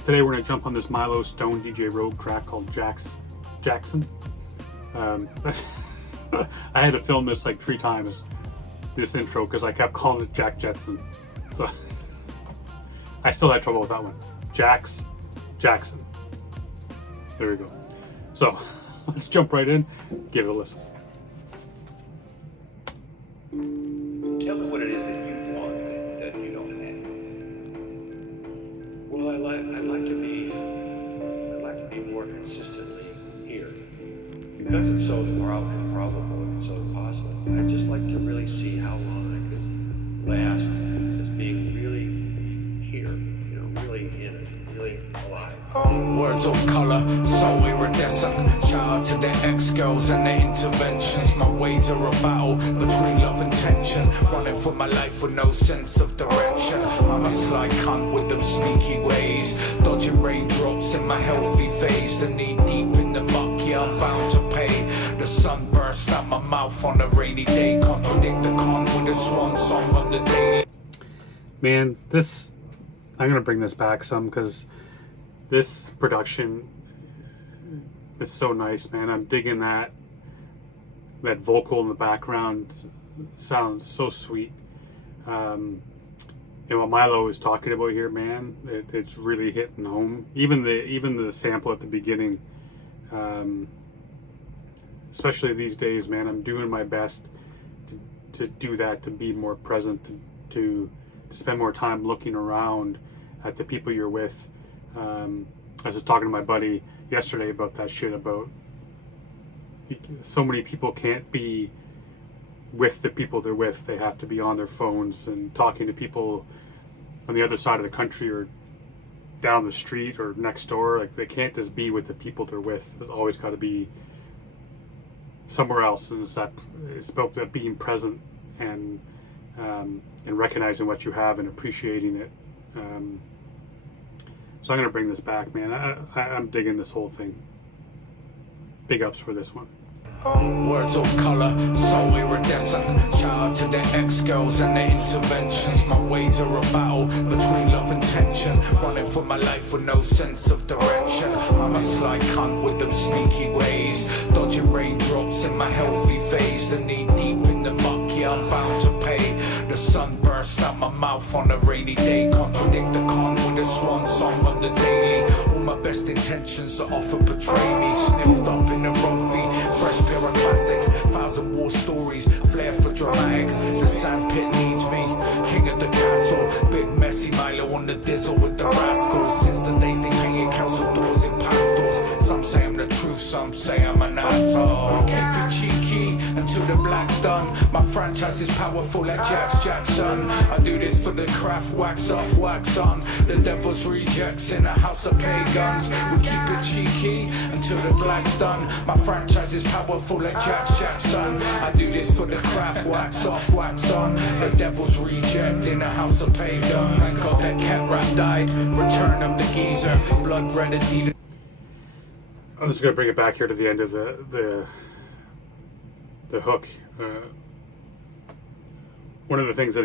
Today we're going to jump on this Mylo Stone DJ Rogue track called Jaxx Jackson. I had to film this like 3 times, this intro, because I kept calling it Jaxx Jackson. So I still had trouble with that one. Jaxx Jackson. There we go. So let's jump right in, give it a listen. Tell me what it is that you want that you don't have. Well, I'd like to be more consistently here. Because it's so improbable and so impossible. I'd just like to really see how long I could last just being really here, really in it, really alive. Words of color, so iridescent. Shout out to the ex-girls and their interventions. My ways are a battle between love and tension. Running for my life with no sense of direction. I'm a sly cunt with them sneaky ways. Dodging raindrops in my healthy phase. The knee deep in the muck, yeah, I'm bound to pay. The sun bursts out my mouth on a rainy day. Contradict the con with a swan song on the daily. Man, I'm going to bring this back some because this production is so nice, man. I'm digging that vocal in the background. Sounds so sweet. And what Mylo is talking about here, man, it's really hitting home. Even the sample at the beginning, especially these days, man, I'm doing my best to do that, to be more present, to spend more time looking around at the people you're with. I was just talking to my buddy yesterday about that shit, about so many people can't be with the people they're with. They have to be on their phones and talking to people on the other side of the country or down the street or next door. Like, they can't just be with the people they're with. There's always got to be somewhere else, and it's about being present and recognizing what you have and appreciating it. So I'm going to bring this back, man. I'm digging this whole thing. Big ups for this one. Words of color, so iridescent. Shout out to the ex-girls and their interventions. My ways are a battle between love and tension. Running for my life with no sense of direction. I'm a sly cunt with them sneaky ways. Dodging raindrops in my healthy phase. The knee deep in the muck, yeah, I'm bound to pay. The sun bursts out my mouth on a rainy day. Contradict the con with a swan song on the daily. All my best intentions are often betray me. Sniffed up in a trophy, fresh pair of classics, 1,000 war stories, flair for dramatics. The sandpit needs me, king of the castle. Big messy Mylo on the dizzle with the rascals. Since the days they painted council doors in pastels. Some say I'm the truth, some say I'm an asshole. Keep it cheeky until the black's done. My franchise is powerful like Jaxx Jackson. I do this for the craft, wax off, wax on. The devil's rejects in a house of pagans. We keep it cheeky until the black's done. My franchise is powerful like Jaxx Jackson. I do this for the craft, wax off, wax on. The devil's reject in a house of pagans. Thank God that cat rap died. Return of the geezer, blood red Adidas. I'm just going to bring it back here to the end of the hook. One of the things that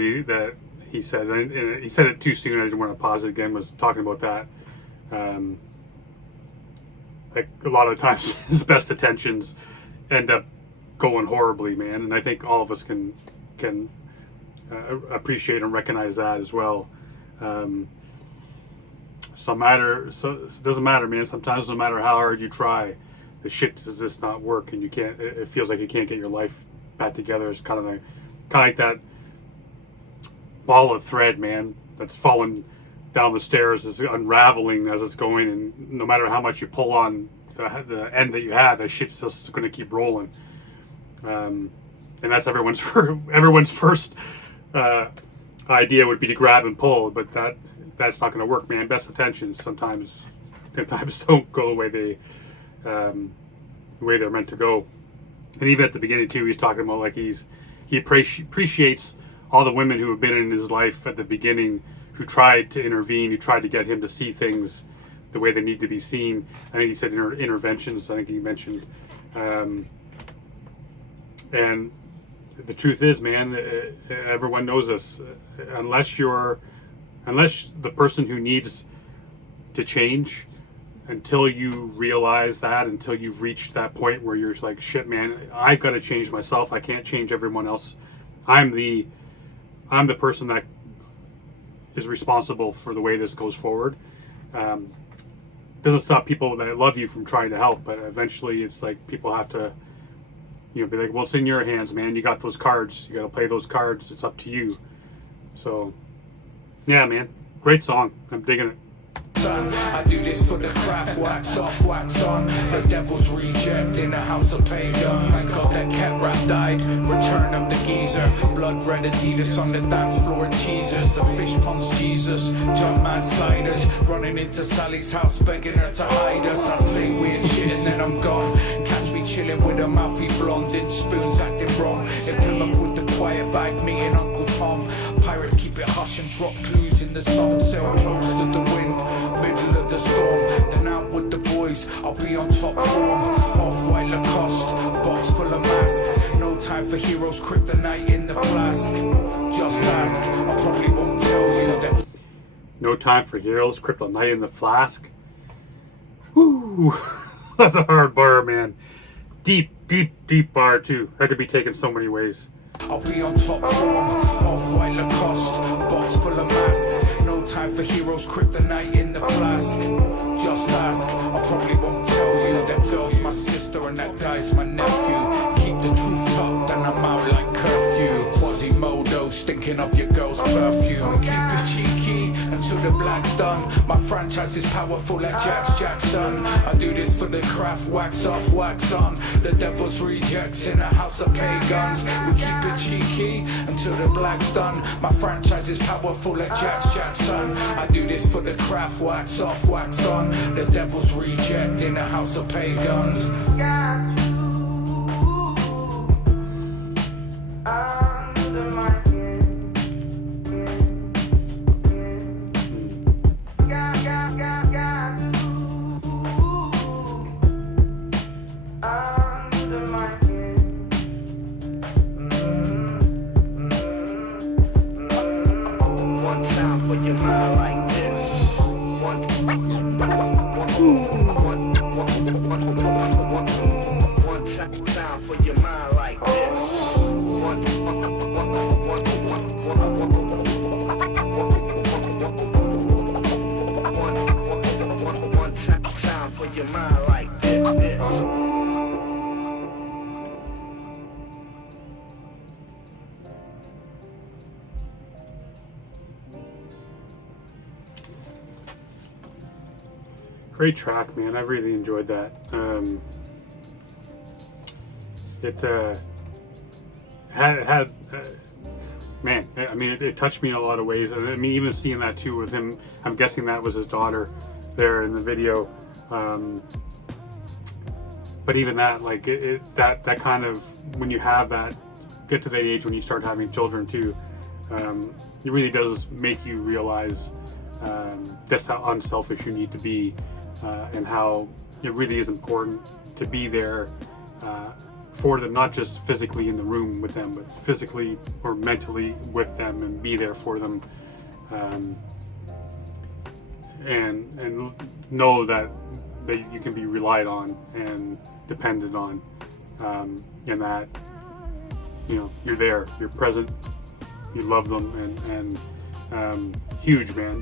he said, and he said it too soon, I didn't want to pause it again, was talking about that. Like, a lot of the times his best intentions end up going horribly, man. And I think all of us can appreciate and recognize that as well. So it doesn't matter, man. Sometimes no matter how hard you try, the shit does just not work, and it feels like you can't get your life back together. It's kind of like that ball of thread, man, that's falling down the stairs, is unraveling as it's going, and no matter how much you pull on the end that you have, that shit's just going to keep rolling. And that's everyone's first idea would be to grab and pull, but that's not going to work, man. Best intentions sometimes don't go the way they're meant to go. And even at the beginning too, he's talking about like he appreciates all the women who have been in his life at the beginning, who tried to intervene, who tried to get him to see things the way they need to be seen. I think he said interventions. I think he mentioned. And the truth is, man, everyone knows this. Unless the person who needs to change until you realize that, until you've reached that point where you're like, shit, man, I've got to change myself. I can't change everyone else. I'm the person that is responsible for the way this goes forward. Doesn't stop people that love you from trying to help, but eventually it's like people have to, be like, well, it's in your hands, man. You got those cards. You got to play those cards. It's up to you. So, yeah, man, great song. I'm digging it. I do this for the craft, wax off, wax on. The devil's reject in a house of pagans. Thank God that cat rap died. Return of the geezer. Blood red Adidas on the dance floor teasers. The fish ponds Jesus. Jump man sliders. Running into Sally's house begging her to hide us. I say weird shit and then I'm gone. Catch me chilling with a mouthy blonde in spoons acting wrong. In Plymouth with the quiet bag meeting Uncle Tom. Pirates keep it hush and drop clues in the song. Sail close to the wind. Middle of the storm, then out with the boys, I'll be on top form. Off-white Lacoste, box full of masks. No time for heroes, kryptonite in the flask. Just ask, I probably won't tell you that. No time for heroes, kryptonite in the flask. Woo! That's a hard bar, man. Deep, deep, deep bar, too. That could be taken so many ways. I'll be on top form, off-white Lacoste, box full of masks. No time for heroes, kryptonite in the flask. Just ask, I probably won't tell you that girl's my sister and that guy's my nephew. Keep the truth tucked and I'm out like curfew. Quasimodo, stinking of your girl's perfume. Keep it cheeky until the black's done. My franchise is powerful like Jaxx Jackson. I do this for the craft, wax off, wax on. The devil's rejects in a house of pagans. We keep it cheeky until the black's done. My franchise is powerful like Jaxx Jackson. I do this for the craft, wax off, wax on. The devil's reject in a house of pagans. Great track, man. I really enjoyed that. Man, I mean, it touched me in a lot of ways. I mean, even seeing that too with him, I'm guessing that was his daughter there in the video. But even that, like, that kind of, when you have that, get to that age when you start having children too, it really does make you realize just how unselfish you need to be, and how it really is important to be there for them, not just physically in the room with them, but physically or mentally with them, and be there for them, and know that you can be relied on and depended on, and that you're there, you're present, you love them, and huge, man.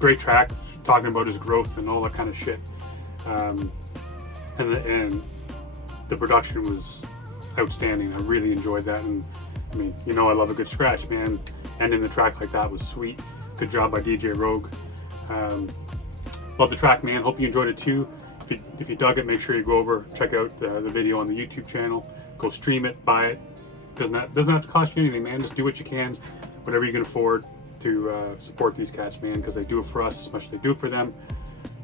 Great track, talking about his growth and all that kind of shit, and the production was outstanding. I really enjoyed that, and I mean, I love a good scratch, man. Ending the track like that was sweet. Good job by DJ Rogue. Love the track, man. Hope you enjoyed it too. If you dug it, make sure you go over, check out the video on the YouTube channel. Go stream it, buy it. Doesn't have to cost you anything, man. Just do what you can, whatever you can afford to support these cats, man, because they do it for us as much as they do it for them.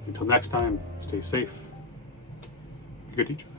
Until next time, stay safe. Be good to each other.